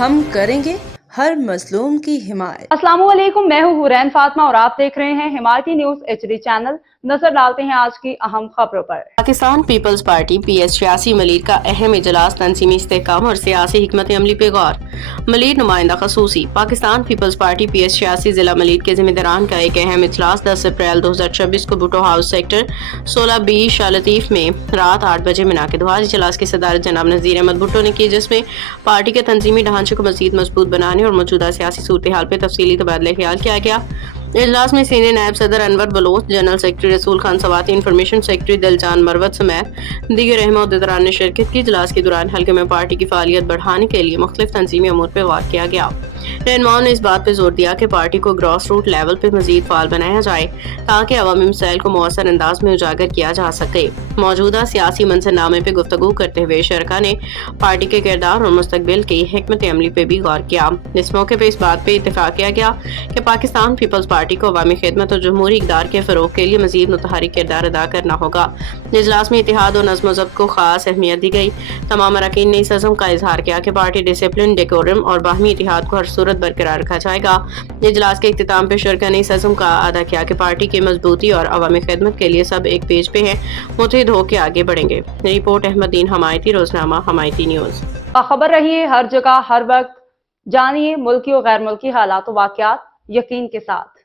ہم کریں گے ہر مظلوم کی حمایت۔ السلام علیکم، میں ہوں حورین فاطمہ اور آپ دیکھ رہے ہیں حمایتی نیوز HD چینل۔ نظر ڈالتے ہیں آج کی اہم خبروں پر۔ Pakistan Peoples Party PS 86 Malir کا اہم اجلاس تنظیمی استحکام اور سیاسی حکمت عملی پہ غور۔ ملیر نمائندہ خصوصی۔ پاکستان پیپلز پارٹی PS 86 ضلع ملیر کے ذمہ داران کا ایک اہم اجلاس 10 اپریل 2026 کو بھٹو ہاؤس سیکٹر 16B شاہ لطیف میں رات 8 بجے منعقد ہوا۔ اجلاس کی صدارت جناب نذیر احمد بھٹو نے کی، جس میں پارٹی کے تنظیمی ڈھانچے کو مزید مضبوط بنانے اور موجودہ سیاسی صورتحال پہ تفصیلی تبادلہ خیال کیا گیا۔ اجلاس میں سینئر نائب صدر انور بلوچ، جنرل سیکرٹری رسول خان سواتی، انفارمیشن سیکرٹری دلجان مروت سمیت دیگر اہم عہدیداران نے شرکت کی۔ اجلاس کے دوران حلقے میں پارٹی کی فعالیت بڑھانے کے لیے مختلف تنظیمی امور پہ غور کیا گیا۔ رہنماؤں نے اس بات پہ زور دیا کہ پارٹی کو گراس روٹ لیول پہ مزید فعال بنایا جائے تاکہ عوامی مسائل کو مؤثر انداز میں اجاگر کیا جا سکے۔ موجودہ سیاسی منظر نامے پہ گفتگو کرتے ہوئے شرکاء نے پارٹی کے کردار اور مستقبل کی حکمت عملی پہ بھی غور کیا۔ اس موقع پہ اس بات پہ اتفاق کیا گیا کہ پاکستان پیپلز پارٹی کو عوامی خدمت اور جمہوری اقدار کے فروغ کے لیے مزید متحرک کردار ادا کرنا ہوگا۔ اجلاس میں اتحاد اور نظم و ضبط کو خاص اہمیت دی گئی۔ تمام اراکین نے اس عزم کا اظہار کیا کہ پارٹی ڈسپلن، ڈیکورم اور باہمی اتحاد کو ہر صورت برقرار رکھا جائے گا۔ اجلاس کے اختتام پہ شرکاء نے اس عزم کا اعادہ کیا کہ پارٹی کی مضبوطی اور عوامی خدمت کے لیے سب ایک پیج پہ ہیں، متحد ہو کے آگے بڑھیں گے۔ رپورٹ احمد دین حمایتی، روزنامہ حمایتی نیوز۔ باخبر رہیے ہر جگہ ہر وقت، جانیے ملکی و غیر ملکی حالات و واقعات یقین کے ساتھ۔